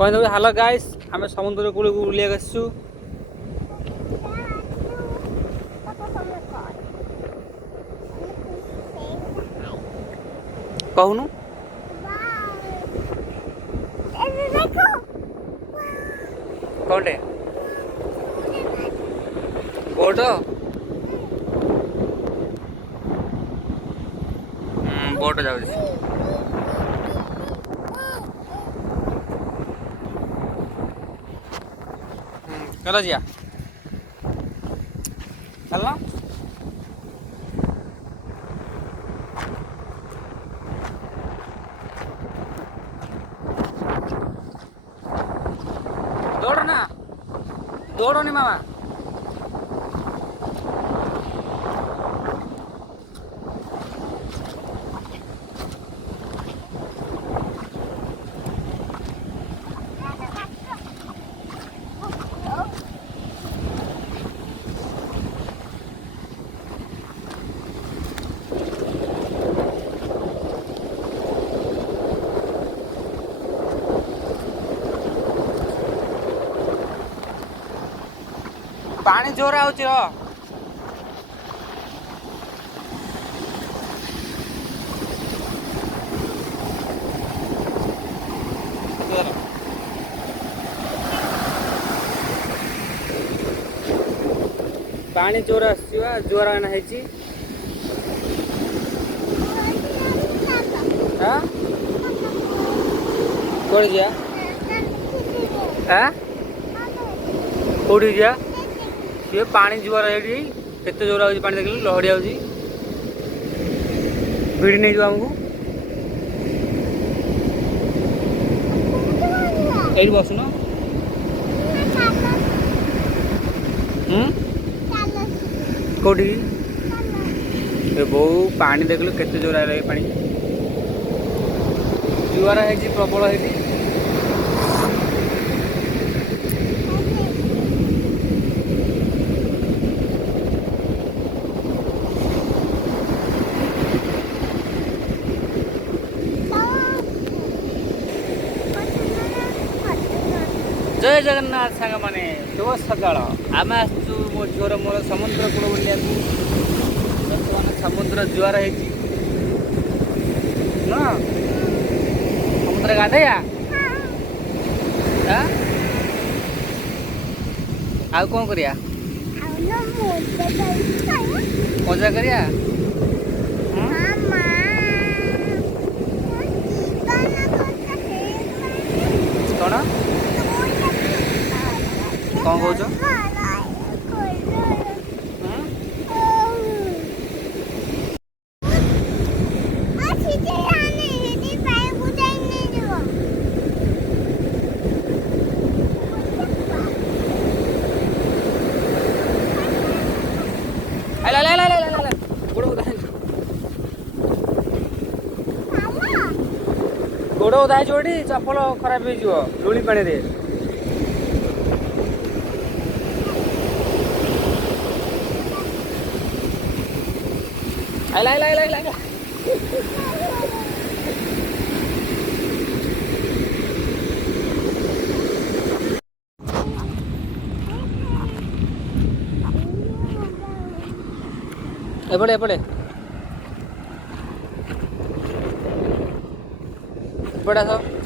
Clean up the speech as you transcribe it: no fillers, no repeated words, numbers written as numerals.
कहीं देवी hello guys आम समुद्र कूल को बुलिया आसु कहूनु कौटे बोट बोट जाऊ चलो जिया चलना दौड़ ना दौड़ो नहीं मामा पानी जोर आउची हो पानी जोर आसुवा जोर आना है जी हां कोड़ जा हां कोड़ी जा ये पानी जुआर है केते जोर आउची पानी देखलु लहड़ी आउची भिड़ी नहीं जो हमको एडी बसुनो कोडी ए बो पानी देखलु केते जोर आ रही पानी जुआर है जी प्रबल है जय जगन्नाथ सांग माने शुभ सकाळ आम आसु मो झोर मोर समुद्र कूल बुलिया बर्तमान समुद्र जुआर है समुद्र गाधया आ कौन करिया मजा करिया कौन कौन कौच गोड़ उदा जोड़ी चपल खराब हो लुणी पानी रे आइला आइला आइला आइला एपड़े एपड़े एपड़े आस